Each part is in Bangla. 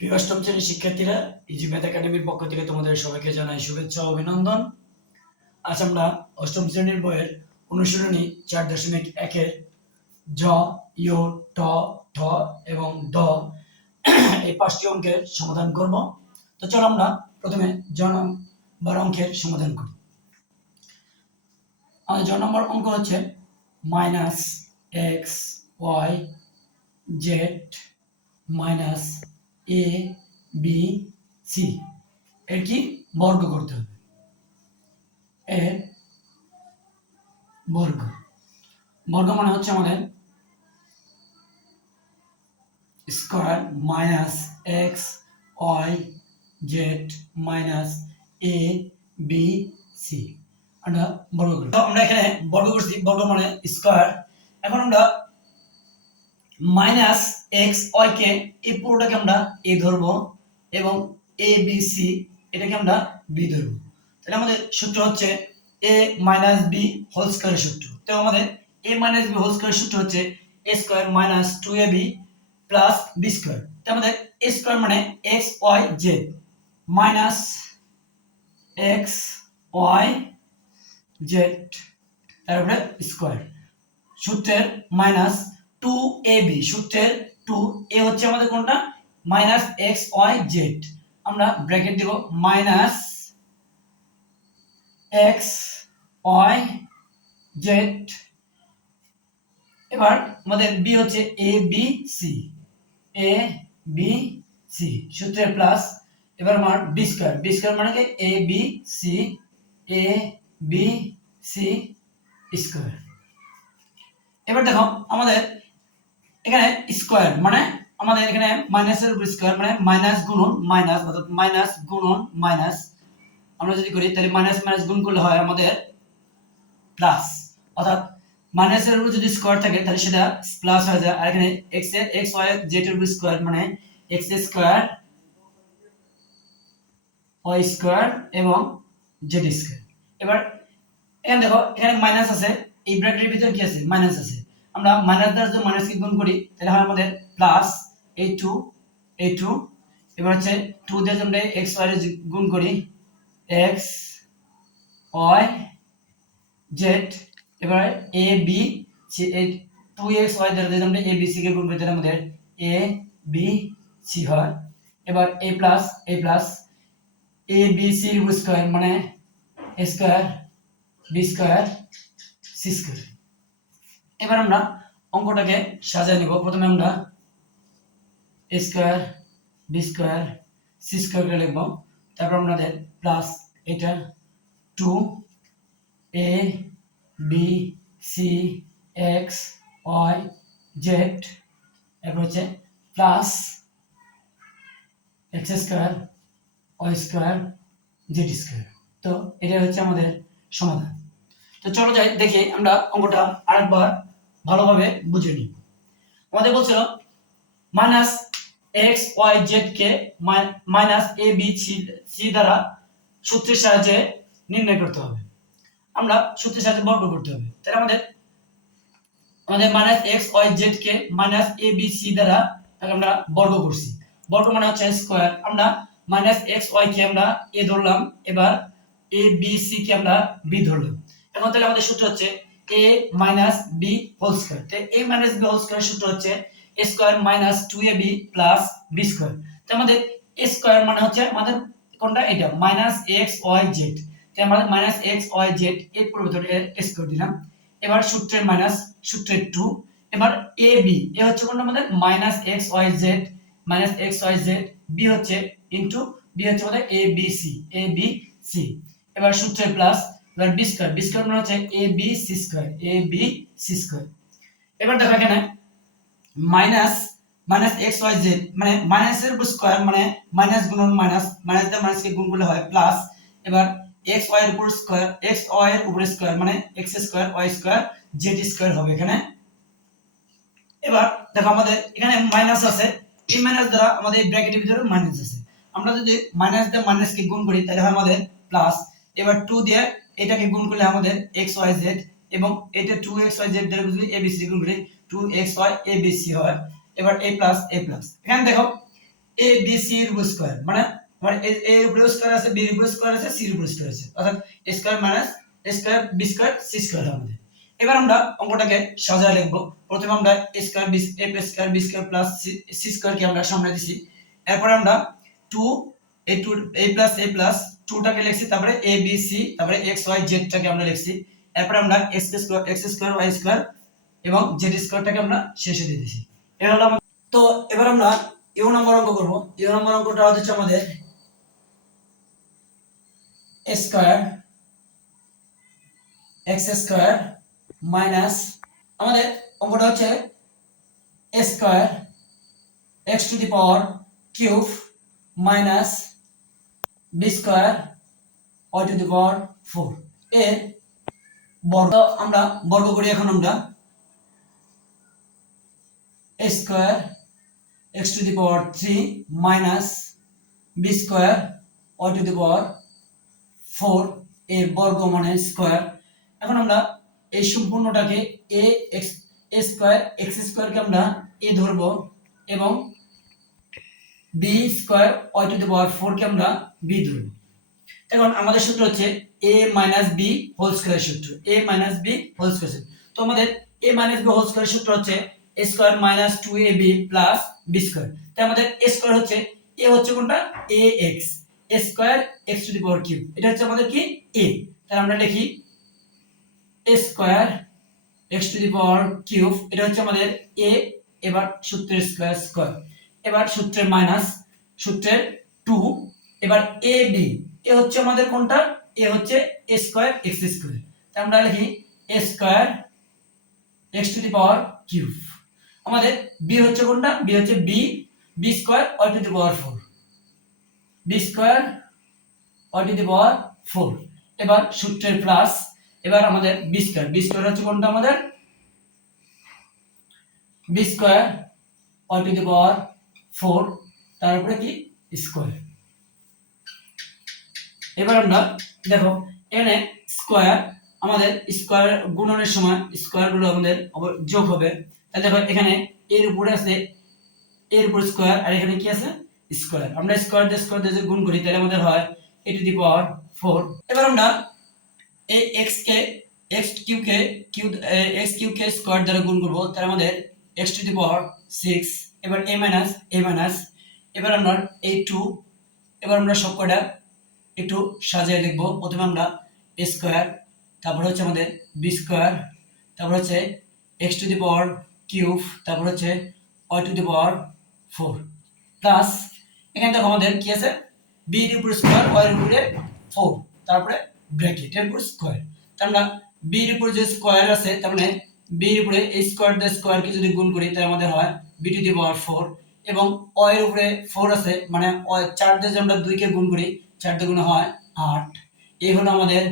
প্রিয় অষ্টম শ্রেণীর শিক্ষার্থীরা, ইজি ম্যাথ একাডেমির পক্ষ থেকে তোমাদের সবাইকে জানাই শুভেচ্ছা ও অভিনন্দন। আজ আমরা অষ্টম শ্রেণীর বইয়ের অনুশীলনী 4.1 এর জ, ইয়, ট, ঠ এবং ড এই 5টি অঙ্কের সমাধান করব। তো চলো আমরা প্রথমে জ নম্বর অঙ্কের সমাধান করি। আমাদের জ নম্বর অঙ্ক হচ্ছে -x y z - a b c এর কি বর্গ করতে হবে। এর বর্গ মানে হচ্ছে আমাদের square -x y z - a b c আমরা বর্গ করি। তো আমরা এখানে বর্গ করছি, বর্গ মানে স্কয়ার। এখন আমরা -x y কে এই পুরোটাকে আমরা a ধরবো এবং a b c এটাকে আমরা b ধরবো। তাহলে আমাদের সূত্র হচ্ছে a - b হোল স্কয়ারের সূত্র। তো আমাদের a - b হোল স্কয়ারের সূত্র হচ্ছে a square - 2ab plus b square. তো আমাদের a স্কয়ার মানে x y z minus x y z তারপরে স্কয়ার, সূত্রের মাইনাস 2ab, সূত্রের 2a হচ্ছে আমাদের কোনটা -x y z। আমরা ব্র্যাকেট দেব -x y z। এবার আমাদের b হচ্ছে a b c সূত্রের প্লাস। এবার আমার b স্কয়ার মানে কি a b c স্কয়ার। এবার দেখো আমাদের এখানে স্কয়ার মানে আমাদের এখানে মাইনাসের উপর স্কয়ার মানে মাইনাস গুণন মাইনাস, অর্থাৎ মাইনাস গুণন মাইনাস। আমরা যদি করি তাহলে মাইনাস মাইনাস গুণ করলে হয় আমাদের প্লাস, অর্থাৎ মাইনাসের উপর যদি স্কয়ার থাকে তাহলে সেটা প্লাস হয়ে যায়। আর এখানে x y z এর উপর স্কয়ার মানে x স্কয়ার y স্কয়ার এবং z স্কয়ার। এবার এখানে দেখো এখানে মাইনাস আছে, এই ব্র্যাকেটের ভিতর কি আছে মাইনাস আছে। আমরা মাইনাস দ্বারা যদি মাইনাসকে গুণ করি তাহলে হয় আমাদের প্লাস a2। এবার হচ্ছে 2 দিয়ে যদি আমরা x y এর গুণ করি x y z। এবার a b c 2x y দ্বারা যদি আমরা a b c কে গুণ করি তাহলে আমাদের a b c হয়। এবার a plus a b c এর স্কয়ার মানে a square b square c square. এবার আমরা অঙ্কটাকে সাজিয়ে নিব। প্রথমে আমরা a square b square c square করে লিখব। তারপর আমাদের প্লাস এটা 2 a b c x y z এরপর হচ্ছে plus x square y square z square. তো এটা হচ্ছে আমাদের সমাধান। তো চলো যাই দেখি আমরা অঙ্কটা আরেকবার ভালোভাবে বুঝে নিই। আমাদের বলছিল -x y z K -a b c দ্বারা সূত্রের সাহায্যে নির্ণয় করতে হবে। আমরা সূত্রের সাহায্যে বর্গ করতে হবে। তাহলে আমাদের -x y z K -a b c দ্বারা আমরা বর্গ করছি। বর্গ মানে হচ্ছে স্কয়ার। আমরা -x y কে আমরা a ধরলাম, এবার a b c কে আমরা b ধরলাম। এখন তাহলে আমাদের সূত্র হচ্ছে a - b হোল স্কয়ার। তো a - b হোল স্কয়ার সূত্র হচ্ছে a square - 2ab plus b square. তো আমাদের a স্কয়ার মানে হচ্ছে আমাদের কোনটা এটা -x y z। তো আমরা -x y z এর পরিবর্তে এর স্কয়ার দিলাম। এবার সূত্রের মাইনাস সূত্রের 2। এবার a b এ হচ্ছে কোনটা আমাদের -x y z b হচ্ছে ইনটু b হচ্ছে আমাদের a b c। এবার সূত্রের প্লাস। এবার b স্কয়ার মানে হচ্ছে a b c স্কয়ার। এবার দেখো এখানে x y z মানে মাইনাসের উপর স্কয়ার মানে মাইনাস গুণন মাইনাস, মাইনাস দিয়ে মাইনাসকে গুণ করলে হয় প্লাস। এবার x y এর উপর স্কয়ার মানে x square y square z square হবে এখানে। এবার দেখো আমাদের এখানে মাইনাস আছে, এই মাইনাস দ্বারা আমাদের এই ব্র্যাকেটের ভিতরে মাইনাস আছে। আমরা যদি মাইনাস দিয়ে মাইনাসকে গুণ করি তাহলে হয় আমাদের প্লাস। এবার 2 দিয়ে এটাকে গুণ করলে আমাদের x y z এবং এটা 2x y z দ্বারা যদি a b c গুণ করি 2x y a b c হয়। এবার a প্লাস এখানে দেখো এ বি সি এর উপর স্কয়ার, মানে মানে এ এর উপর স্কয়ার আছে, বি এর উপর স্কয়ার আছে, সি এর উপর স্কয়ার আছে, অর্থাৎ a square minus a square B square C square আমাদের। এবার আমরা অঙ্কটাকে সাজায় লিখব। প্রথমে আমরা a square B a square B square plus C square কে আমরা সামনে দিছি। এরপর আমরা 2 a প্লাস 2 টাকে লিখছি, তারপরে a b c, তারপরে x y z টাকে আমরা লিখছি। এরপর আমরা x স্কয়ার y স্কয়ার এবং z স্কয়ারটাকে আমরা শেষে দিয়ে দিছি। এই হলো আমাদের। তো এবার আমরা ইউ নম্বর অঙ্ক করব। ইউ নম্বর অঙ্কটা হচ্ছে আমাদের a square x square minus, আমাদের অঙ্কটা হচ্ছে a square x to the power cube minus b square y to the power 4 এর বর্গ। আমরা বর্গ করি এখন আমরা a square x to the power 3 minus b square y to the power 4 এর বর্গ মানে স্কয়ার। এখন আমরা এই সম্পূর্ণটাকে a x a square x square কে আমরা a ধরব এবং b square y to the power 4 কে আমরা b ধরব। এখন আমাদের সূত্র হচ্ছে a b হোল স্কয়ার সূত্র, a b হোল স্কয়ার সূত্র। তো আমাদের a b হোল স্কয়ার সূত্র হচ্ছে a square minus 2ab plus b square. তাই আমাদের a স্কয়ার হচ্ছে a হচ্ছে কোনটা ax, a square x to the power cube, এটা হচ্ছে আমাদের কি a। তাই আমরা লিখি a square x to the power cube, এটা হচ্ছে আমাদের a। এবার সূত্রের স্কয়ার স্কয়ার, এবার সূত্রের মাইনাস সূত্রের 2, এবার ab এ হচ্ছে আমাদের কোনটা এ হচ্ছে a স্কয়ার x স্কয়ার। তাই আমরা লিখি a square x to the power cube. আমাদের b হচ্ছে কোনটা b হচ্ছে b square y to the power 4, b square y to the power 4। এবার সূত্রের প্লাস, এবার আমাদের b স্কয়ার হচ্ছে কোনটা আমাদের b square y to the power 4, তারপরে কি স্কয়ার। এবার আমরা দেখো এখানে স্কয়ার, আমাদের স্কয়ার গুণনের সময় স্কয়ার গুলো আমাদের যোগ হবে। তাহলে দেখো এখানে এর উপরে আছে এর উপর স্কয়ার, আর এখানে কি আছে স্কয়ার। আমরা স্কয়ার দিয়ে যদি গুণ করি তাহলে আমাদের হয় a টু দি পাওয়ার 4। এবার আমরা এই x কিউব কে স্কয়ার দ্বারা গুণ করব, তাহলে আমাদের x টু দি পাওয়ার 6। এবার a মাইনাস, এবার আমরা এই 2, এবার আমরা সবকটা একটু সাজিয়ে লিখব। প্রথমে আমরা a স্কয়ার, তারপর হচ্ছে আমাদের b স্কয়ার, তারপর হচ্ছে x to the power cube, তারপর হচ্ছে y to the power 4 plus এখানে দেখো আমাদের কি আছে b এর উপর স্কয়ার y এর উপরে 4, তারপরে ব্র্যাকেট এর উপর স্কয়ার। তাহলে আমরা b এর উপর যে স্কয়ার আছে, তার মানে b এর উপরে এই স্কয়ার দিয়ে স্কয়ার কে যদি গুণ করি তাহলে আমাদের হয় b টু দি পাওয়ার 4 এবং y এর উপরে 4 আছে, মানে y 4 দিয়ে যদি আমরা 2 কে গুণ করি 4 দিয়ে গুণ হয় 8। এই হলো আমাদের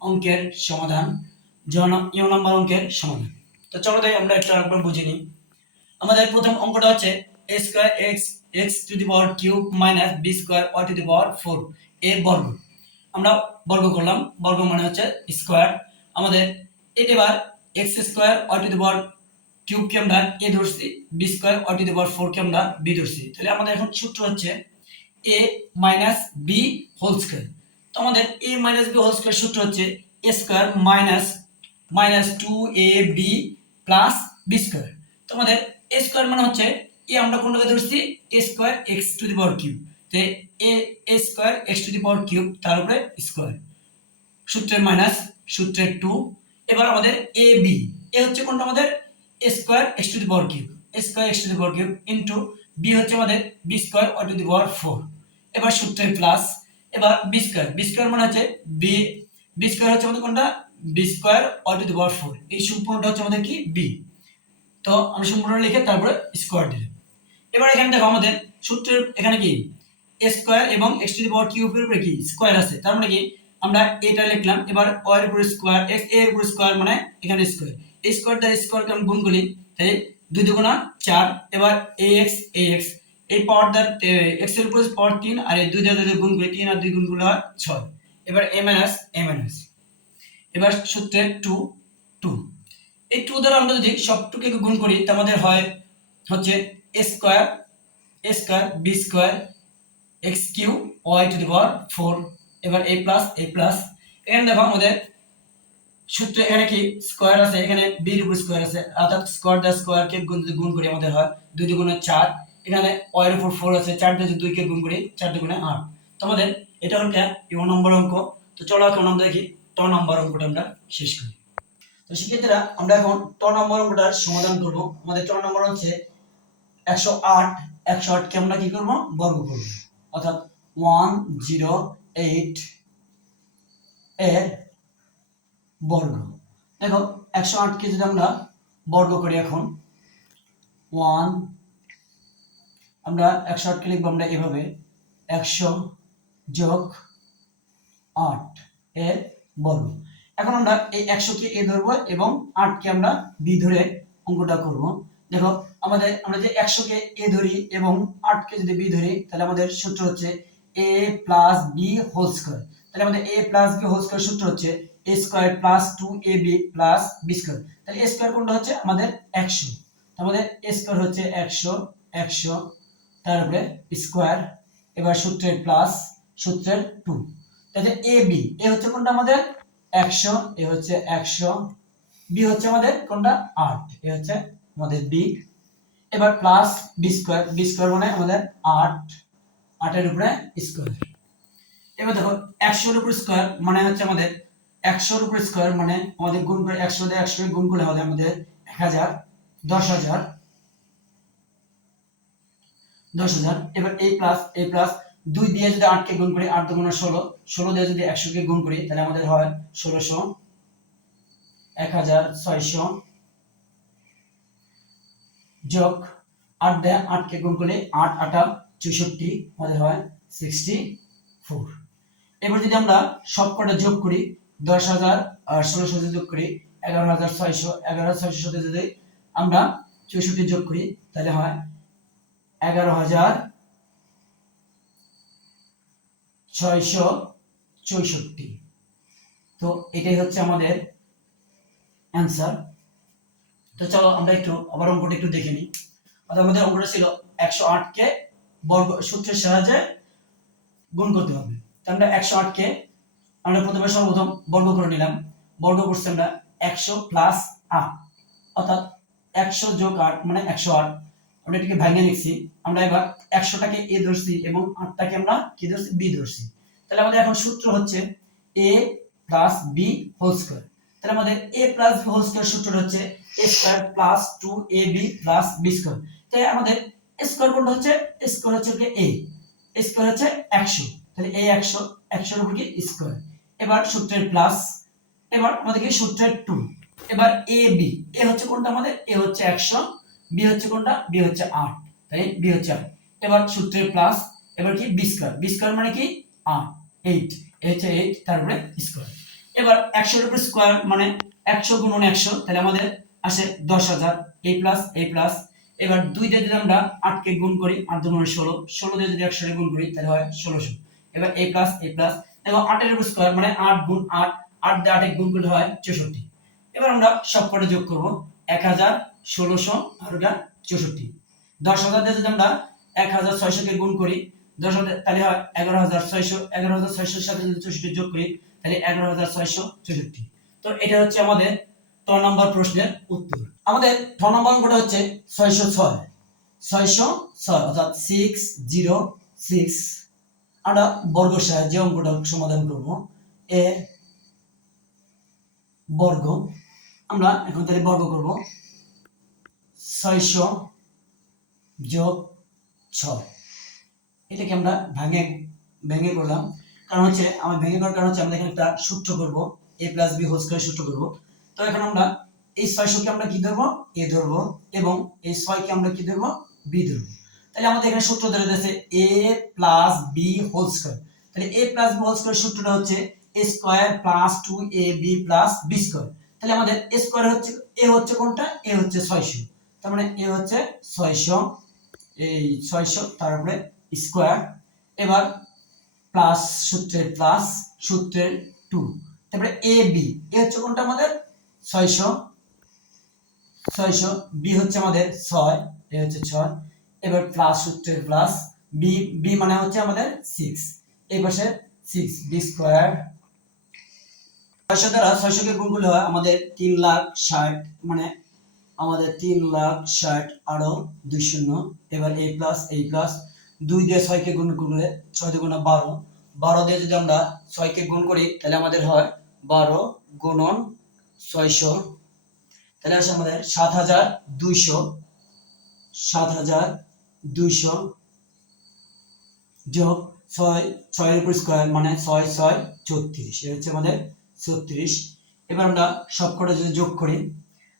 অঙ্কের সমাধান, ইউ নাম্বার অঙ্কের সমাধান। তো চলো তাই আমরা একটা আরেকবার বুঝে নিই। আমাদের প্রথম অঙ্কটা হচ্ছে a square x to the power cube minus b square y to the power 4 এর বর্গ। আমরা বর্গ করলাম, বর্গ মানে হচ্ছে স্কয়ার। আমাদের এবার x square y to the power cube কে আমরা a ধরছি, b square y to the power 4 কে আমরা b ধরছি। তাহলে আমাদের এখন সূত্র হচ্ছে a b হোল স্কয়ার। তো আমাদের a b হোল স্কয়ার সূত্র হচ্ছে a square minus 2ab plus b square. তো আমাদের a স্কয়ার মানে হচ্ছে এ আমরা কোনটাকে ধরছি a square x to the power cube, তে a square x to the power cube, তার উপরে স্কয়ার, সূত্রের মাইনাস সূত্রের 2। এবার আমাদের ab এ হচ্ছে কোনটা আমাদের a square x to the power cube, a square x to the power cube into b হচ্ছে আমাদের b square y to the power 4। এবার সূত্রের প্লাস, এবার b স্কয়ার মানে হচ্ছে b স্কয়ার হচ্ছে আমাদের কোনটা b square y to the power 4, এই সম্পূর্ণটা হচ্ছে আমাদের কি b। তো আমি সম্পূর্ণ লিখে তারপরে স্কয়ার দিলাম। এবার এখানে দেখো আমাদের সূত্রের এখানে কি a স্কয়ার এবং x to the power cube এর উপরে কি স্কয়ার আছে, তার মানে কি আমরা এটা লিখলাম। এবার y এর উপরে স্কয়ার, x এর উপরে স্কয়ার মানে এখানে স্কয়ার, এই স্কয়ার দ্বারা স্কয়ার কে আমরা গুণ করি, তাই 2 দুগুণা 4। এবার ax এই পাওয়ার দ্বারা x এর উপরে পাওয়ার 3 আর এই 2 দ্বারা যদি গুণ করি 3 আর 2 গুণ করলে হয় 6। এবার a মাইনাস, এবার সূত্রে 2 এই 2 দ্বারা আমরা যদি সবটুকুকে গুণ করি তাহলে আমাদের হয় হচ্ছে a square a square b square x cube y to the power 4। এবার a প্লাস এখানে দেখো আমাদের সূত্র এখানে কি স্কয়ার আছে, এখানে b এর উপর স্কয়ার আছে, অর্থাৎ স্কয়ার দ্য স্কয়ার কে গুণ করি আমাদের হয় 2 দুগুণে 4। এখানে y এর উপর 4 আছে, 4 দিয়ে 2 কে গুণ করি 4 দুগুণে 8। তো আমাদের এটা হলো কি 1 নম্বর অঙ্ক। তো চলো এখন আমরা দেখি 2 নম্বর অঙ্কটা আমরা শেষ করি। তো শিক্ষার্থীরা আমরা এখন 2 নম্বর অঙ্কটার সমাধান করব। আমাদের 2 নম্বর হচ্ছে 108 কে আমরা কি করব বর্গ করব, অর্থাৎ 108 এর বর্গ। দেখো 108 কে যদি আমরা বর্গ করি, এখন 1 আমরা 108 কে লিখব আমরা এভাবে 100 যোগ 8 এর বর্গ। এখন আমরা এই 100 কে a ধরব এবং 8 কে আমরা b ধরে অঙ্কটা করব। দেখো আমরা যে 100 কে a ধরি এবং 8 কে যদি b ধরি, তাহলে আমাদের সূত্র হচ্ছে a plus b whole square. তাহলে আমাদের a plus b whole square সূত্র হচ্ছে a square plus 2ab plus b square. তাহলে a স্কয়ার কোনটা হচ্ছে আমাদের 100। তাহলে আমাদের a স্কয়ার হচ্ছে 100 তারপরে স্কয়ার, এবার সূত্রের প্লাস সূত্রের 2। তাহলে a b a হচ্ছে কোনটা আমাদের 100, এ হচ্ছে 100, b হচ্ছে আমাদের কোনটা 8, এ হচ্ছে আমাদের b। এবার প্লাস b স্কয়ার মানে আমাদের 8 এর উপরে স্কয়ার। এবার দেখো 100 এর উপর স্কয়ার মানে হচ্ছে আমাদের 100 এর উপর স্কয়ার মানে আমাদের গুণ করে 100 দিয়ে 100 কে গুণ করলে হবে আমাদের 1000 10000। এবার a প্লাস 2 দিয়ে যদি 8 কে গুণ করি 8 দুগুণে 16 দিয়ে যদি 100 কে গুণ করি তাহলে আমাদের হয় 1600 1600 যোগ 8 দিয়ে 8 কে গুণ করলে 8 8 64 আমাদের হয় 64। এবার যদি আমরা সবকটা যোগ করি 10000 আর 1600 যোগ করি 11600 সাথে যদি আমরা 64 যোগ করি তাহলে হয় 11664। তো এটাই হচ্ছে আমাদের অ্যানসার। তো চলো আমরা একটু আবার অঙ্কটা একটু দেখে নিই। অর্থাৎ আমাদের অঙ্কটা ছিল 108 কে বর্গ সূত্রের সাহায্যে গুণ করতে হবে। তো আমরা 108 কে আমরা প্রথমে সর্বপ্রথম বর্গ করে নিলাম। বর্গ করছি আমরা 100 প্লাস 8, অর্থাৎ 100 যোগ 8 মানে 108। আমরা এটাকে ভাঙিয়ে নিচ্ছি। আমরা এবার 100 টাকে a ধরছি এবং 8 টাকে আমরা কি ধরছি b ধরছি। তাহলে আমাদের এখন সূত্র হচ্ছে a plus b whole square. তাহলে আমাদের a plus b whole square সূত্রটা হচ্ছে a square plus 2ab plus b square. তাই আমাদের স্কয়ার কোনটা হচ্ছে স্কয়ার হচ্ছে কি a স্কয়ার হচ্ছে 100। তাহলে a 100 এর উপর কি স্কয়ার। এবার সূত্রের প্লাস, এবার আমাদের কি সূত্রের 2। এবার ab a হচ্ছে কোনটা আমাদের a হচ্ছে 100, b হচ্ছে কোনটা b হচ্ছে 8, তাই b হচ্ছে 8। এবার সূত্রের প্লাস, এবার কি b স্কয়ার মানে কি 8 এ হচ্ছে 8 তারপরে স্কয়ার। এবার 100 এর উপর স্কয়ার মানে 100 গুণন 100, তাহলে আমাদের আসে 10000 a প্লাস। এবার 2 দিয়ে যদি আমরা 8 কে গুণ করি 8 দুগুণে 16 দিয়ে যদি 100 কে গুণ করি তাহলে হয় 1600। এবার a প্লাস এবং 8 এর উপর স্কয়ার মানে 8 গুণ 8 8 দিয়ে 8 গুণ করলে হয় 64। এবার আমরা সবকটা যোগ করব 1000 1600 আর ওটা 64। 10000 দিয়ে যদি আমরা 1600 কে গুণ করি 10000 তাহলে হয় 11600 11600 এর সাথে যদি 64 যোগ করি তাহলে 11664। তো এটা হচ্ছে আমাদের 3 নম্বর প্রশ্নের উত্তর। আমাদের 6 নম্বর অঙ্কটা হচ্ছে 606 অর্থাৎ 606। আমরা বর্গ সাহায্যে অঙ্কটা সমাধান করব। a বর্গ, আমরা এখন তাহলে বর্গ করব 600 যোগ 6। এটাকে আমরা ভেঙে করলাম, কারণ হচ্ছে আমরা ভেঙে করার কারণ হচ্ছে আমরা এখানে একটা সূত্র করব a plus b whole square সূত্র করব। তো এখন আমরা এই 600 কে আমরা কি ধরব a ধরব এবং এই 6 কে আমরা কি ধরব b ধরব। তাহলে আমাদের এখানে সূত্র ধরে দিয়েছে a plus b whole square. তাহলে a plus b whole square সূত্রটা হচ্ছে a square plus 2ab plus b square. তাহলে আমাদের a স্কয়ার হচ্ছে a হচ্ছে কোনটা a হচ্ছে 600, তার মানে a হচ্ছে 600, এই 600 তারপরে স্কয়ার। এবার প্লাস সূত্রের 2। তারপরে ab a হচ্ছে কোনটা আমাদের 600 b হচ্ছে আমাদের 6, এ হচ্ছে 6। এবার প্লাস সূত্রের প্লাস বি, বি মানে হচ্ছে আমাদের 6, এই পাশে 6 বি স্কয়ার। 600 দ্বারা 600 কে গুণ করলে হয় আমাদের 3,60,000, মানে আমাদের 3,60,000 আরো 2 শূন্য। এবার এই প্লাস 2 দিয়ে 6 কে গুণ করলে 6 দুগুণ 12, 12 দিয়ে যদি আমরা 6 কে গুণ করি তাহলে আমাদের হয় 12 গুণন 600, তাহলে আসে আমাদের 7,200, 7,200 যোগ 6, 6 এর উপর স্কয়ার মানে 6 6 34, এটা হচ্ছে আমাদের 36। এবার আমরা সবকটা যদি যোগ করি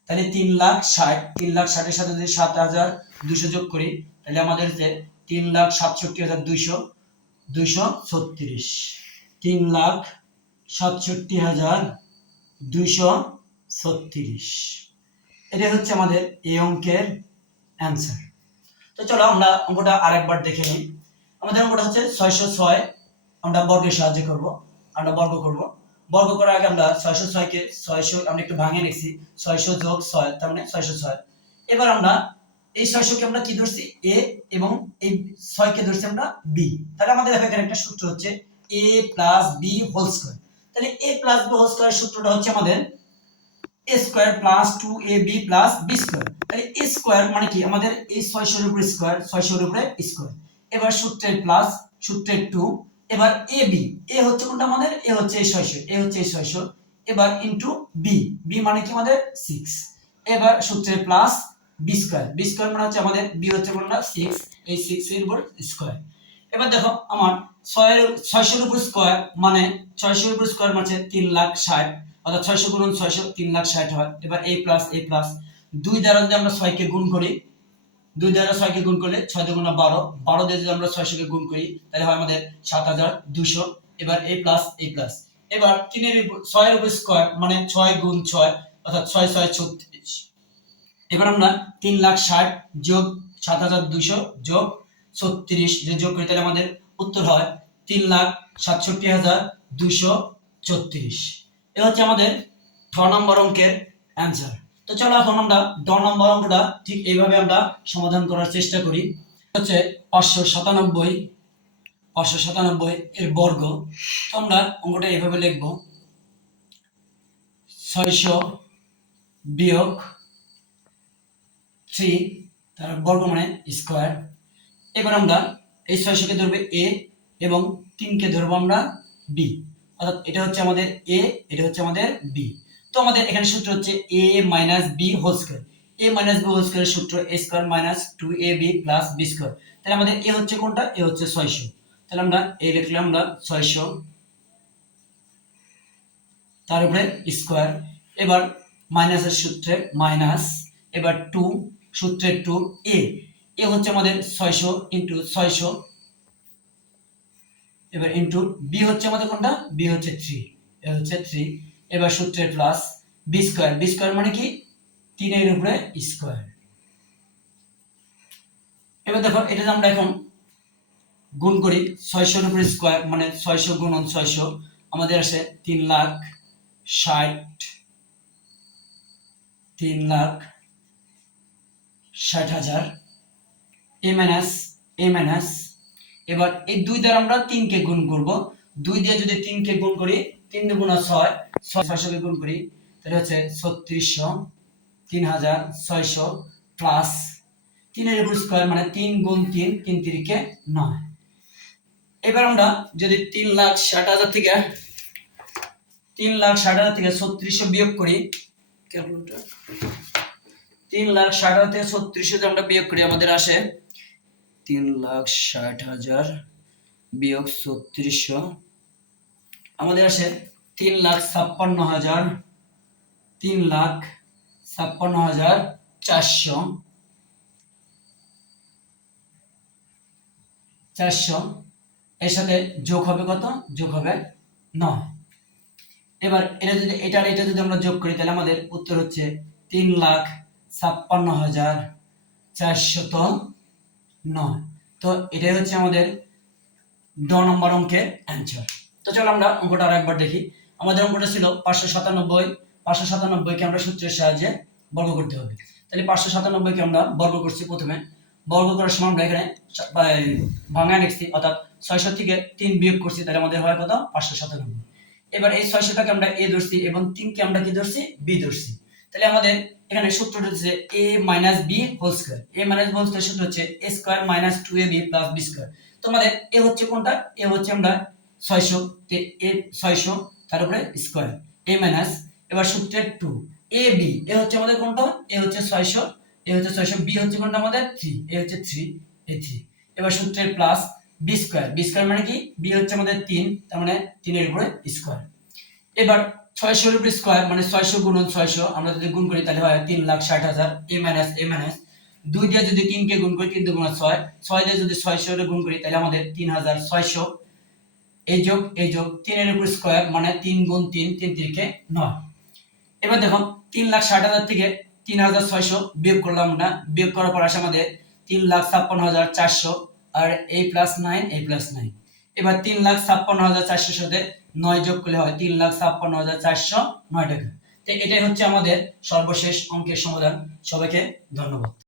তাহলে 3,60,000, 3,60,000 এর সাথে যদি 7,200 যোগ করি তাহলে আমাদের যে 3,67,200, 236, 3,67,236, এটা হচ্ছে আমাদের এই অঙ্কের অ্যান্সার। তো চলো আমরা অঙ্কটা আরেকবার দেখে নিই। আমাদের অঙ্কটা হচ্ছে 606, আমরা বর্গের সাহায্যে করব, আমরা বর্গ করব। বর্গ করার আগে আমরা 606 কে 600 আমরা একটু ভাঙিয়ে লিখছি, 600 যোগ 6 তার মানে 606। এবার আমরা এই 600 কে আমরা কি ধরছি a, এবং এই 6 কে ধরছি আমরা b। তাহলে আমাদের এখানে একটা সূত্র হচ্ছে a + b হোল স্কয়ার। তাহলে a + b হোল স্কয়ার সূত্রটা হচ্ছে আমাদের a square plus 2ab plus b square. তাহলে a স্কয়ার মানে কি আমাদের এই 600 এর উপরে স্কয়ার, 600 এর উপরে স্কয়ার। এবার সূত্রের প্লাস সূত্রের 2, এবার ab, a হচ্ছে কোনটা আমাদের, a হচ্ছে এই 600, a হচ্ছে এই 600, এবার ইনটু b, b মানে কি আমাদের 6। এবার সূত্রের plus b square, b square মানে হচ্ছে আমাদের b হচ্ছে কোনটা 6, এই 6 এর উপর স্কয়ার। এবার দেখো আমার 600 এর উপর স্কয়ার মানে 600 এর উপর স্কয়ার মানে 3,60,000, অর্থাৎ 600 গুণন 600 3,60,000 হয়। এবার a প্লাস 2 দ্বারা যদি আমরা 6 কে গুণ করি, 2 দ্বারা 6 কে গুণ করলে 6 দুগুণ 12, 12 দিয়ে যদি আমরা 600 কে গুণ করি তাহলে হয় আমাদের 7,200। এবার a প্লাস এবার 3 এর 6 এর উপর স্কয়ার মানে 6 গুণ 6 অর্থাৎ 6 6 36। এবার আমরা 3,60,000 যোগ 7,200 যোগ 36 যে যোগ করি তাহলে আমাদের উত্তর হয় 3,67,234। এটা হচ্ছে আমাদের 6 নম্বর অঙ্কের অ্যান্সার। তো চলো এখন আমরা 10 নম্বর অঙ্কটা ঠিক এইভাবে আমরা সমাধান করার চেষ্টা করি। হচ্ছে 597 এর বর্গ। তো আমরা অঙ্কটা এইভাবে লিখব, 600 বিয়োগ 3 তার বর্গ মানে স্কয়ার। এবার আমরা এই 600 কে ধরবে a এবং 3 কে ধরবো আমরা b, অর্থাৎ এটা হচ্ছে আমাদের a, এটা হচ্ছে আমাদের b। তো আমাদের এখানে সূত্র হচ্ছে a - b whole square. a - b whole স্কয়ারের সূত্র a square minus 2ab plus b square. তাহলে আমাদের a হচ্ছে কোনটা, a হচ্ছে 600। তাহলে আমরা a লিখলাম আমরা 600 তার উপরে স্কয়ার। এবার মাইনাসের সূত্রে মাইনাস, এবার 2 সূত্রে 2 a, a হচ্ছে আমাদের 600 ইনটু 600, এবার ইনটু b হচ্ছে আমাদের কোনটা, b হচ্ছে 3, এ হচ্ছে 3। এবার সূত্রের plus b square, b square মানে কি 3 এর উপরে স্কয়ার। এবার দেখো এটা যে আমরা এখন গুণ করি 600 এর উপরে স্কয়ার মানে 600 গুণন 600 আমাদের আসে 3,60,000 a মাইনাস। এবার এই 2 দ্বারা আমরা 3 কে গুণ করব, 2 দিয়ে যদি 3 কে গুণ করি 3 দুগুণ 6, 600 কে গুণ করি তাহলে হচ্ছে 3600, 3,600 প্লাস 3 এর উপর স্কয়ার মানে 3 গুণ 3, 3 তিরিকে 9। এবার আমরা যদি 3,60,000 থেকে 3600 বিয়োগ করি, ক্যালকুলেটর 3,60,000 থেকে 3600 যদি আমরা বিয়োগ করি আমাদের আসে 3,60,000 বিয়োগ 3600 আমাদের আসে 3,56,000, 3,56,400 এর সাথে যোগ হবে কত, যোগ হবে 9। এবার এটা যদি আমরা যোগ করি তাহলে আমাদের উত্তর হচ্ছে 3,56,409। তো এটাই হচ্ছে আমাদের 10 নম্বর অঙ্কের অ্যান্সার। তো চলো আমরা অঙ্কটা আরেকবার দেখি। আমাদের অঙ্কটা ছিল 597 কে আমরা সূত্রের সাহায্যে বর্গ করতে হবে। তাহলে 597 কে আমরা বর্গ করছি প্রথমে, বর্গ করার সময় আমরা এখানে ভাঙায় লিখছি, অর্থাৎ 600 থেকে 3 বিয়োগ করছি, তাহলে আমাদের হয় কত 597। এবার এই 600টাকে আমরা a ধরছি এবং 3 কে আমরা কি ধরছি b ধরছি। তাহলে আমাদের এখানে সূত্রটা হচ্ছে a - b whole square. a - b whole square সূত্র হচ্ছে a square - 2ab + b square. তোমাদের a হচ্ছে কোনটা? a হচ্ছে আমরা 600 তে a 600 তার উপরে স্কয়ার a মাইনাস, এবার সূত্রের 2 ab এ হচ্ছে আমাদের কোনটা? a হচ্ছে 600, a হচ্ছে 600, b হচ্ছে কোনটা আমাদের 3, a হচ্ছে 3, a 3। এবার সূত্রের plus b square, b square মানে কি? b হচ্ছে আমাদের 3, তার মানে 3 এর উপরে স্কয়ার। এবার 600 এর উপরে স্কয়ার মানে 600 গুণন 600, আমরা যদি গুণ করি তাহলে হয় 3,60,000। a মাইনাস 2 দিয়ে যদি 3 কে গুণ করি 3 × 6, 6 দিয়ে যদি 600 এর গুণ করি তাহলে আমাদের 3,600। এই যোগ 3 এর উপর স্কয়ার মানে 3 × 3, 3 3 9। এবার দেখো 3,60,000 থেকে 3,600 বিয়োগ করলাম আমরা, বিয়োগ করার পর আসে আমাদের 3,56,400 আর a + 9, a + 9। এবার 3,56,400 সাথে 9 যোগ করলে হয় 3,56,409 টাকা। তো এটাই হচ্ছে আমাদের সর্বশেষ অঙ্কের সমাধান। সবাইকে ধন্যবাদ।